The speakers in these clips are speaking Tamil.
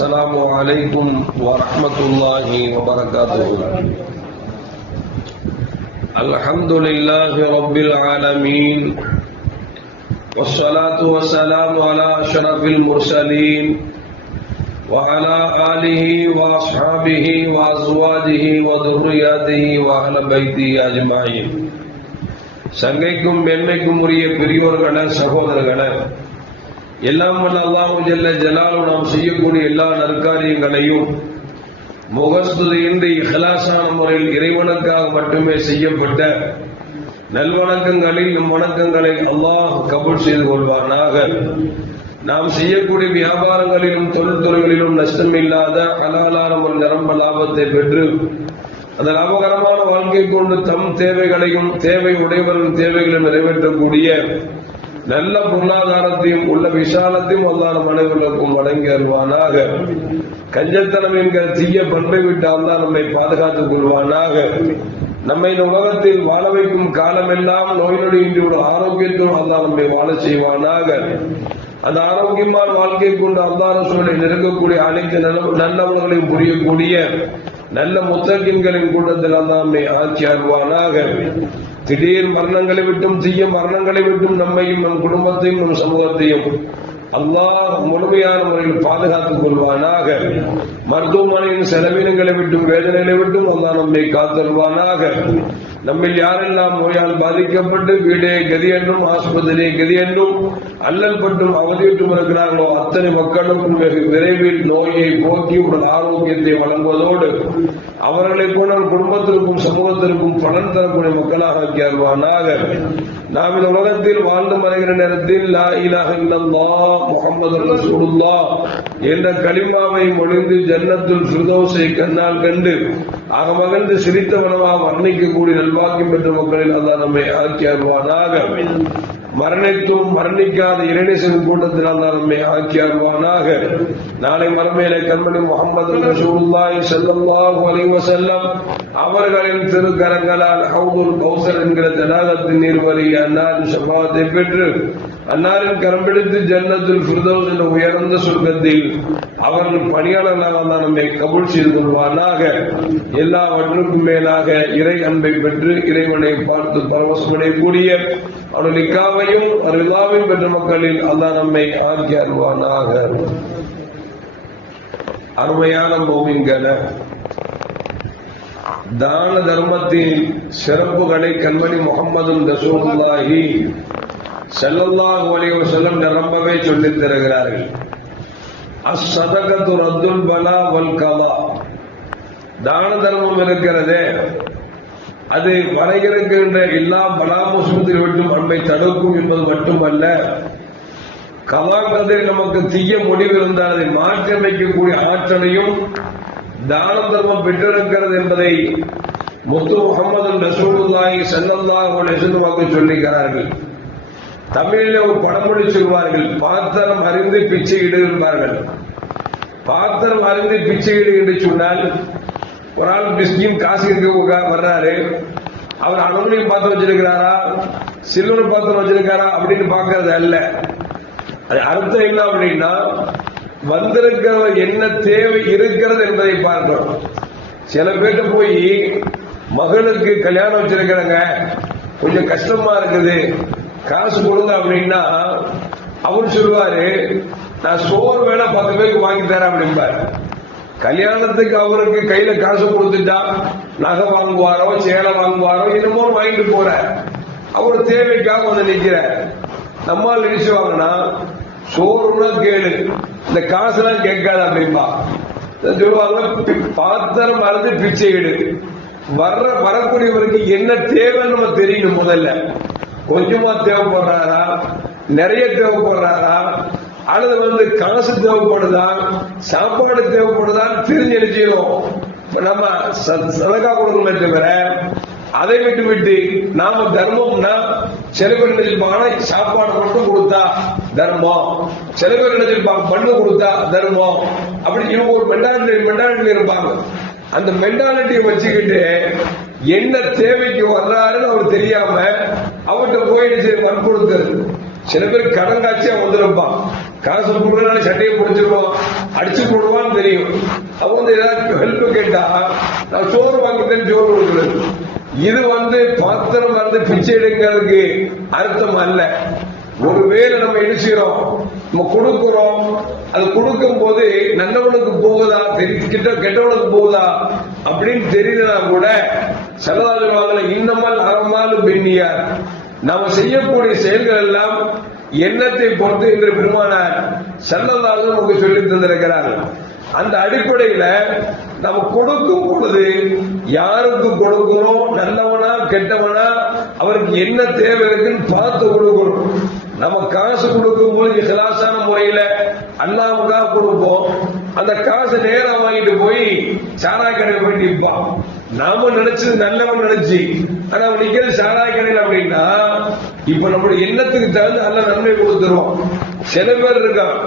السلام عليكم ورحمة الله وبركاته. الحمد لله رب العالمين والصلاة والسلام على أشرف المرسلين وعلى آله وأصحابه وأزواجه وذرياته وأهل بيته أجمعين. சங்கைக்கும் பெண்மைக்கும் உரிய பெரியோர்களே, சகோதரர்களே, எல்லாம் வல்ல அல்லாஹ் ஜல்ல ஜலாலுஹு நாம் செய்யக்கூடிய எல்லா நற்காரியங்களையும் முகஸ்துதியின்றி இஹ்லாஸான முறையில் இறைவனுக்காக மட்டுமே செய்யப்பட்ட நல்வணக்கங்களில் நம் வணக்கங்களை அல்லாஹ் கபூல் செய்து கொள்வானாக. நாம் செய்யக்கூடிய வியாபாரங்களிலும் தொழில்துறைகளிலும் நஷ்டமில்லாத ஹலாலான ஒரு நிரம்ப லாபத்தை பெற்று அந்த லாபகரமான வாழ்க்கை கொண்டு தம் தேவைகளையும் தேவை உடையவர்களின் தேவைகளையும் நிறைவேற்றக்கூடிய நல்ல பொருளாதாரத்தையும் உள்ள விசாலத்தையும் அல்லாஹ் அனைவருக்கும் வழங்கி அருள்வானாக. கஞ்சத்தனம் என்கிற தீய பண்பை விட்டு அல்லாஹ் நம்மை பாதுகாத்துக் கொள்வானாக. நம்மை இந்த உலகத்தில் வாழ வைக்கும் காலமெல்லாம் நோய் நொடியின்றி ஒரு ஆரோக்கியத்தும் அல்லாஹ் நம்மை வாழ செய்வானாக. அந்த ஆரோக்கியமான வாழ்க்கை கொண்டு அல்லாஹ் ரசூலை நெருங்கக்கூடிய அனைத்து நல்லவர்களையும் புரியக்கூடிய நல்ல முத்தகின்களின் கூட்டத்தில் அல்லாஹ் நம்மை ஆட்சி அருள்வானாக. திடீர் மரணங்களை விட்டும் தீய மரணங்களை விட்டும் நம்மையும் நம் குடும்பத்தையும் நம் சமூகத்தையும் அல்லாஹ் முழுமையான முறையில் பாதுகாத்துக் கொள்வானாக. மருத்துவமனையின் செலவினங்களை விட்டும் வேதனைகளை விட்டும் அல்லாஹ் நம்மை காத்தருவானாக. நம்மில் யாரெல்லாம் நோயால் பாதிக்கப்பட்டு வீடே கதி என்றும் ஆஸ்பத்திரியே கதி என்றும் அல்லல் பட்டும் அவதியுற்றும் இருக்கிறார்களோ அத்தனை மக்களுக்கும் வெகு விரைவில் நோயை போக்கி உடல் ஆரோக்கியத்தை வழங்குவதோடு அவர்களை போன குடும்பத்திற்கும் சமூகத்திற்கும் பலன் தரக்கூடிய மக்களாக ஆக்கியருவானாக. நாம் இந்த உலகத்தில் வாழ்ந்து மறைகிற நேரத்தில் லா இலாஹ இல்லல்லாஹ் முஹம்மது ரசூலுல்லாஹ் என்ற கலிமாவை மொழிந்து ஜன்னத்துல் ஃபிர்தௌஸை கண்ணால் கண்டு அகமகிழ்ந்து சிரித்தவனமாக வர்ணிக்கக்கூடிய நல்வாக்கியம் பெற்ற மக்களில் அல்லாஹ் நம்மை ஆக்கி அருள்வானாக. மரணித்தும் மரணிக்காத இறைநேசன் கூட்டத்தில் அல்லாஹ் நம்மை ஆக்கி அருள்வானாக. நாளை மறுமையிலே கண்மணி முஹம்மது ரசூலுல்லாஹி ஸல்லல்லாஹு அலைஹி வஸல்லம் அவர்களின் திருக்கரங்களால் ஹவுதுல் கௌசர் என்கிற தடாகத்தின் நீர் வழிய அன்னாரின் ஷஃபாஅத்தை பெற்று அன்னாரின் கரம் பிடித்து ஜன்னத்துல் ஃபிர்தௌஸ் என்ற உயர்ந்த சொர்க்கத்தில் அவர்கள் பணியாளர்களாக அல்லாஹ் நம்மை கபூல் செய்து கொள்வானாக. எல்லாவற்றுக்கும் மேலாக இறை அன்பை பெற்று இறைவனை பார்த்து பரவசமடையக்கூடிய அவருடைய நிக்காவையும் ரிலாவையும் பெற்ற மக்களில் அல்லாஹ் நம்மை ஆக்கி அருள்வானாக. அருமையான மோமின்களே, தான தர்மத்தின் சிறப்புகளை கண்மணி முஹம்மது ரசூலுல்லாஹி ஸல்லல்லாஹு அலைஹி வஸல்லம் நிரம்பவே சொல்லித் தருகிறார்கள். அஸ்ஸதகத்து ரத்துல் பலா வல் கலா. தான தர்மம் இருக்கிறதே அது வரையிருக்கின்ற எல்லா பலா முசீபத்தில் விட்டும் நம்மை தடுக்கும் என்பது மட்டுமல்ல, கலாக்கதில் நமக்கு தீய முடிவு இருந்தால் அதை மாற்றியமைக்கக்கூடிய ஆற்றலையும் தான தர்மம் பெற்றிருக்கிறது என்பதை முத்து முஹம்மது ரசூலுல்லாஹி ஸல்லல்லாஹு அலைஹி வஸல்லம் சொல்லுகிறார்கள். தமிழில் ஒரு பழமொழி சொல்வார்கள், பாத்திரம் அறிந்து பிச்சை இடு என்பார்கள். பாத்திரம் அறிந்து பிச்சை இடு என்று சொன்னால், ஒரு ஆள் மிஸ்கின் காசு இருக்க வர்றாரு, அவர் அலுமினியம் பாத்திரம் வச்சிருக்கிறாரா சில்வர் பாத்திரம் வச்சிருக்காரா அப்படின்னு பாக்குறது அல்ல. அது அர்த்தம் என்ன அப்படின்னா, வந்திருக்கிறவர் என்ன தேவை இருக்கிறது என்பதை பார்க்கிறோம். சில பேர்ட்ட போய் மகனுக்கு கல்யாணம் வச்சிருக்கிறாங்க, கொஞ்சம் கஷ்டமா இருக்குது, காசு கொடுங்க அப்படின்னா அவர் சொல்லுவாரு, நான் சோறு வேணா 10 பேருக்கு வாங்கி தரேன் அப்படின்பாரு. கல்யாணத்துக்கு அவருக்கு கையில காசு கொடுத்துட்டா நகை வாங்குவாரோ சேலை வாங்குவாரோ என்னமோ வாங்கிட்டு போற, அவர் தேவைக்காக வந்து நிக்கிற. நம்மால் நினைச்சுவாங்கன்னா சோறுனா கேளு, இந்த காசுலாம் கேட்காது அப்படின்பா சொல்லுவாங்க. பாத்திரம் மறந்து பிச்சை இடு. வரக்கூடியவருக்கு என்ன தேவைன்னு நம்ம தெரியணும். முதல்ல கொஞ்சமா தேவைப்படுறாரா, நிறைய தேவைப்படுறாரா, அல்லது காசு தேவைப்படுதா, சாப்பாடு தேவைப்படுதா தெரிஞ்சு நினைச்சிடும். நம்ம சதகா கொடுக்கணுமே தவிர அதை விட்டு விட்டு நாம தர்மம்னா சில பேர் நினைச்சிருப்பாங்க சாப்பாடு மட்டும் கொடுத்தா தர்மம், சில பேர் நினைச்சிருப்பாங்க மண்ணு கொடுத்தா தர்மம். அப்படி இவங்க ஒரு மெண்டாலிட்டி இருப்பாங்க. அந்த மெண்டாலிட்டியை வச்சுக்கிட்டு என்ன தேவைக்கு வர்றாருன்னு அவர் தெரியாம அவர்கிட்ட போயிடுச்சு வற்புறுத்தல். சில பேர் கடன் காட்சியா வந்திருப்பான், காசு கொடுக்கறதுனால சட்டையை பிடிச்சிருவோம், அடிச்சு போடுவான்னு தெரியும். அவங்க வந்து ஏதாவது ஹெல்ப் கேட்டா நான் சோறு வாங்கிட்டேன்னு சோறு கொடுக்குறது. இது பாத்திரம் பிச்சை எடுக்கிறதுக்கு அர்த்தம் அல்ல. ஒருவேளை நம்ம என்ன செய்யறோம், நம்ம கொடுக்கிறோம், அது கொடுக்கும் போது நல்லவனுக்கு போகுதா கெட்டவனுக்கு போகுதா அப்படின்னு தெரியலனா கூட செலவாளுவாங்கள இன்னமல் அறமாலு பெண்ணியார். நாம செய்யக்கூடிய செயல்கள் எல்லாம் எண்ணத்தை பொறுத்து என்று பெருமானார் ஸல்லல்லாஹு நமக்கு சொல்லி தந்திருக்கிறார். அந்த அடிப்படையில நம்ம கொடுக்கும் பொழுது யாருக்கு கொடுக்கிறோம், நல்லவனா கெட்டவனா, அவருக்கு என்ன தேவை இருக்குன்னு பார்த்து கொடுக்கணும். நம்ம காசு கொடுக்கும் போது இஹ்லாஸான முறையில அல்லாஹ்வுக்காக கொடுப்போம். அந்த காசு நேரா வாங்கிட்டு போய் சாராய கடையில் போய் நிற்பான். நாம நினைச்சது நல்லவன் நினைச்சு, ஆனா அவன் நிக்கிறது சாராய கடையில் அப்படின்னா இப்ப நம்மளுடைய எண்ணத்துக்கு தகுந்த நல்ல நன்மை கொடுத்துருவோம். சில பேர் இருக்கான்,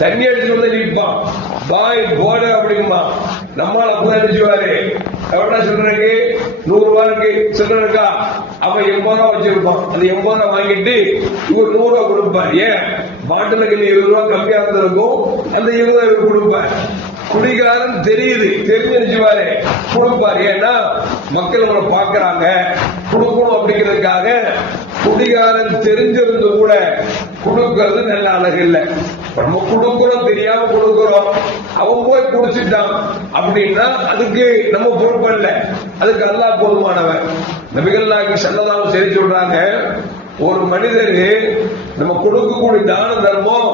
தண்ணி அடிச்சு வந்து நிற்பான், பாய் போட அப்படிங்குமா. நம்மளால அப்பதான் நினைச்சுவாரு, எவ்வளோ சொல்றதுக்கு 100 ரூபாய்க்கு சொல்றதுக்கா அவன் 80 ரூபா வச்சிருப்பான். அந்த 80 ரூபா வாங்கிட்டு இவர் 100 ரூபா கொடுப்பார். ஏன் பாட்டிலுக்கு 20 ரூபா கம்மியா இருந்திருக்கும், அந்த 20 ரூபாய் கொடுப்பார். குடிகாரன் தெரியுது, தெரிஞ்சுவாரு கொடுப்பாரு. ஏன்னா மக்கள் உங்களை பாக்குறாங்க, கொடுக்கணும் அப்படிங்கிறதுக்காக. குடிகாரன் தெரிஞ்சிருந்து கூட கொடுக்கறது நல்ல அழகு இல்லை. நம்ம கொடுக்கிறோம், தெரியாம கொடுக்கிறோம், அவன் போய் குடிச்சிட்டான் அப்படின்னா அதுக்கு நம்ம பொறுப்பல்ல, அதுக்கு அல்லாஹ் போதுமானவன். நபிகள் நாயகம் ஸல்லல்லாஹு சரி சொல்றாங்க, ஒரு மனிதர் நம்ம கொடுக்கக்கூடிய தான தர்மம்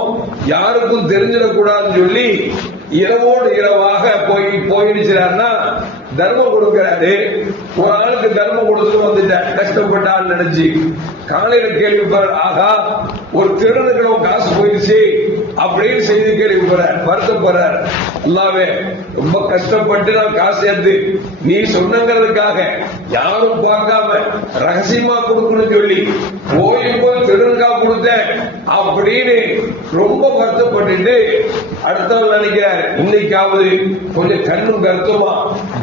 யாருக்கும் தெரிஞ்சிடக்கூடாதுன்னு சொல்லி இரவோடு இரவாக போயிடுச்சாருன்னா தர்மம் கொடுக்கிறாரு. ஒரு ஆளுக்கு தர்மம் கொடுத்துட்டு வந்துட்டேன், கஷ்டப்பட்ட ஆள் நினைச்சு காலையில கேள்விப்படுற, ஆகா ஒரு திருடனுக்கு காசு போயிடுச்சு அப்படின்னு செய்தி கேள்விப்படுறார், வருத்தப்படுறார். அல்லாவே ரொம்ப கஷ்டப்பட்டு நான் காசு எடுத்து நீ சொன்னங்கிறதுக்காக யாரும் பார்க்காம ரகசியமா கொடுக்கணும்னு சொல்லி போய் திருடனுக்காக கொடுத்தேன் அப்படின்னு ரொம்ப வருத்தப்பட்டு அடுத்தவங்க நினைக்கிறார், இன்னைக்காவது கொஞ்சம் கண்ணும் கருத்துமா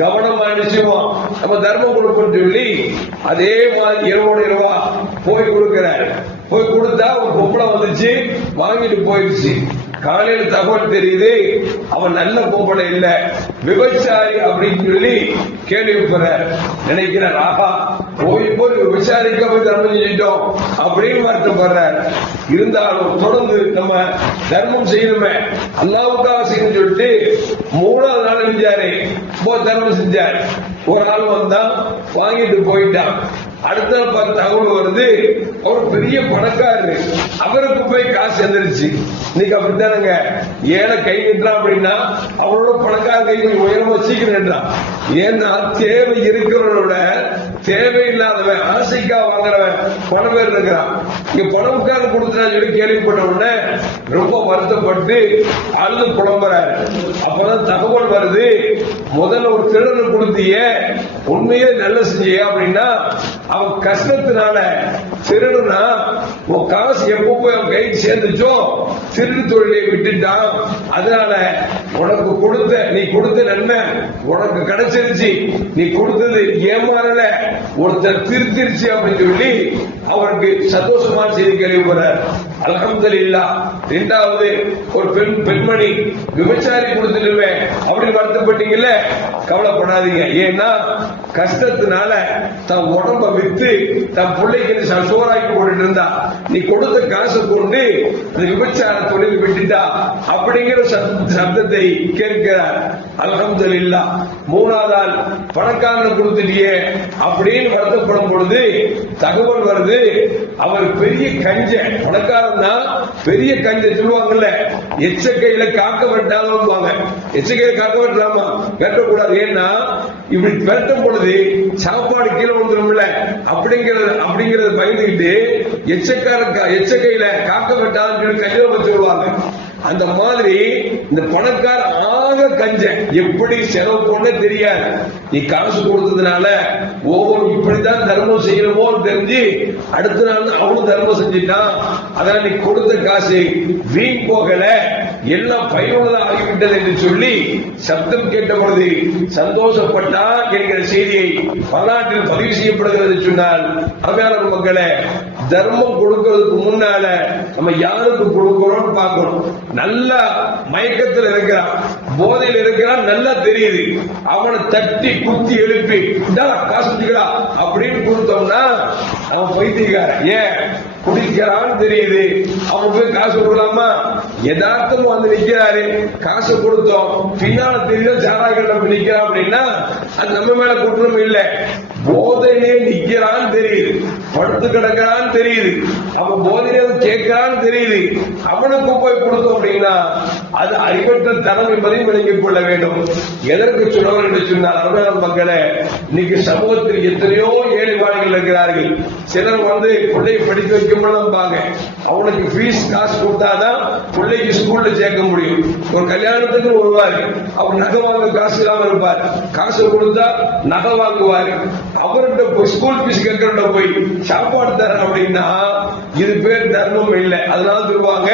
கவனமா நிச்சயமா நம்ம தர்மம் கொடுப்போம்னு சொல்லி அதே மாதிரி இரவோடு இரவா போய் கொடுக்கிறார். போய் கொடுத்தா ஒரு பொம்பளை வந்துச்சு, வாங்கிட்டு போயிடுச்சு. காலையில தகவல் தெரியுது அவன் நல்ல பொம்பளை இல்ல, விபச்சாரி அப்படின்னு சொல்லி கேள்விப்படுறார். நினைக்கிறார், ஆகா போய் விபச்சாரிக்க போய் தர்மம் செஞ்சிட்டோம் அப்படின்னு வருத்தப்படுறார். இருந்தாலும் தொடர்ந்து நம்ம தர்மம் செய்யணுமே, அல்லாஹ்வுக்காக செய்யணும்னு சொல்லிட்டு 3வது நாள் செஞ்சாரு, தர்மம் செஞ்சார். ஒரு ஆள் வந்தா வாங்கிட்டு போயிட்டான். அடுத்த தகவல் வருது, அவர் பெரிய பணக்காரரு, அவருக்கு போய் காசு எந்திரிச்சு. இன்னைக்கு அப்படித்தானுங்க, ஏழை கை நின்றான் அப்படின்னா அவரோட பணக்கார கை கொஞ்சம் உயரமா சீக்கிரம். ஏன்னா தேவை இருக்கிறவனோட தேவையில்லாதவன் ஆசைக்காக வாங்குறவன் பல பேர் இருக்கிறான். இங்க பணக்கார கொடுத்தா சொல்லி கேள்விப்பட்ட உடனே ரொம்ப வருத்தப்பட்டு அழுது புலம்புறாரு. அப்பதான் தகவல் வருது, முதல்ல ஒரு திருடனை கொடுத்திய உண்மையே நல்ல செஞ்சிய அப்படின்னா அவன் கஷ்டத்தினால திருடுனா உன் காசு எப்போ போய் அவன் கைக்கு சேர்ந்துச்சோ திருடு தொழிலை விட்டுட்டான். அதனால உனக்கு நீ கொடுத்த நன்மை உனக்கு கிடைச்சிருச்சு, நீ கொடுத்தது ஏமாறல, ஒருத்தர் திருத்திருச்சு அப்படின்னு சொல்லி அவருக்கு சந்தோஷமான செய்தி கேள்விப்படுறார். அல்ஹம்துலில்லாஹ். 2வது ஒரு பெண்மணி விபச்சாரி கொடுத்துடுவேன் அப்படின்னு வருத்தப்பட்டீங்கல்ல, கவலைப்படாதீங்க. ஏன்னா கஷ்டத்தினால தன் உடம்ப வித்து தன் பிள்ளைக்கு சோறாக்கி போட்டுட்டு இருந்தா, நீ கொடுத்த காசு கொண்டு விபச்சார தொழில் விட்டுட்டா அப்படிங்கிற சப்தத்தை கேட்கிறார். அல்ஹம்துலில்லாஹ். 3வது ஆள் பணக்காரன் கொடுத்துட்டியே அப்படின்னு வருத்தப்படும் பொழுது தகவல் வருது, அவர் பெரிய கஞ்ச பணக்காரன் தான், பெரிய கஞ்ச சொல்லுவாங்கல்ல, எச்சக்கையில காக்க வெட்டாலும் எச்சக்கையில காக்க வெட்டலாமா, வெட்டக்கூடாது. ஏன்னா இப்படி வெட்டும் பொழுது சாப்பாடு கீழே வந்துடும்ல அப்படிங்கறது பயந்துகிட்டு எச்சக்கையில காக்க வெட்டாலும் கையில வச்சு விடுவாங்க. அந்த மாதிரி இந்த பணக்கார ஆக கஞ்ச எப்படி செலவு பண்ண தெரியாது. நீ காசு கொடுத்ததுனால ஒவ்வொரு இப்படித்தான் தர்மம் செய்யணுமோ தெரிஞ்சு அடுத்த நாள் அவனும் தர்மம் செஞ்சுட்டான். அதனால நீ கொடுத்த காசு வீண் போகல, எல்லாம் பயனுள்ளதாக ஆகிவிட்டது என்று சொல்லி சப்தம் கேட்ட பொழுது சந்தோஷப்பட்டார் என்கிற செய்தியை வரலாற்றில் பதிவு செய்யப்படுகிறது சொன்னால், அருமையான மக்களே, தர்மம் கொடுக்கறதுக்கு முன்னால நம்ம யாருக்கு கொடுக்கிறோம் பார்க்கணும். நல்ல மயக்கத்தில் இருக்கிறான், போதையில் இருக்கிறான், நல்லா தெரியுது. அவனை தட்டி குத்தி எழுப்பி காசு அப்படின்னு கொடுத்தோம்னா அவன் பைத்தியக்காரன். ஏன் குடிக்கிறான்னு தெரியுது, அவனுக்கு காசு கொடுக்கலாமா? யதார்த்தம் வந்து நிக்கிறாரு, காசு கொடுத்தோம், பின்னால தெரியல சாராக்கட்ட நிக்கிறான் அப்படின்னா அது நம்ம மேல குற்றம் இல்லை. போதையிலே நிக்கிறான்னு தெரியுது, படுத்து கிடக்கிறான்னு தெரியுது, அவன் போதையில கேட்கிறான்னு தெரியுது, அவனுக்கு போய் கொடுத்தோம் அப்படின்னா அது அறிவற்ற தரம் என்பதையும் விளங்கிக் கொள்ள வேண்டும். எதற்கு சொல்லுவார் என்று சொன்னால், அருமையான மக்களே, இன்னைக்கு சமூகத்தில் எத்தனையோ ஏழைப்பாடுகள் இருக்கிறார்கள். சிலர் வந்து பிள்ளையை படிக்க வைக்கணும்பாங்க, அவனுக்கு ஃபீஸ் காசு கொடுத்தாதான் பிள்ளைக்கு ஸ்கூல்ல சேர்க்க முடியும். ஒரு கல்யாணத்துக்கு வருவாரு, அவர் நகை வாங்க காசு இல்லாம இருப்பார், காசு கொடுத்தா நகை வாங்குவாரு. அவர்கிட்ட ஸ்கூல் ஃபீஸ் கேட்கற போய் சாப்பாடு தர அப்படின்னா இது பேர் தர்மம் இல்லை. அதனால சொல்லுவாங்க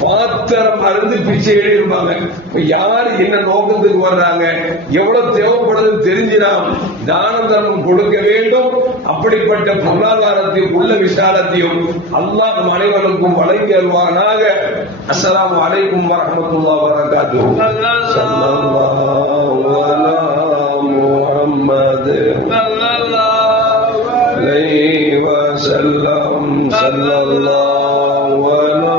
பாத்திரம் அருந்து பிச்சை எழுதிருப்பாங்க. யார் என்ன நோக்கத்துக்கு வர்றாங்க, எவ்வளவு தேவைப்படுது தெரிஞ்சிடாம தான தர்மம் கொடுக்க வேண்டும். அப்படிப்பட்ட பொருளாதாரத்தையும் உள்ள விசாலத்தையும் அல்லாஹ் நம் அனைவருக்கும் வழங்கி அல்வானாக. அஸ்ஸலாமு அலைக்கும் வரஹ்மத்துல்லாஹி வபரகாத்துஹு. ஸல்லல்லாஹு அலா முஹம்மது அலைஹி வஸல்லம். ஸல்லல்லாஹு அலா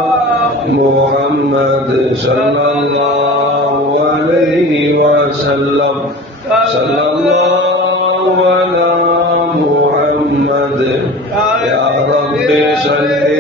முஹம்மது ஸல்லல்லாஹு அலைஹி வஸல்லம். ஸல்லல்லாஹு அலா முஹம்மது யா ரப்பி ஸல்லி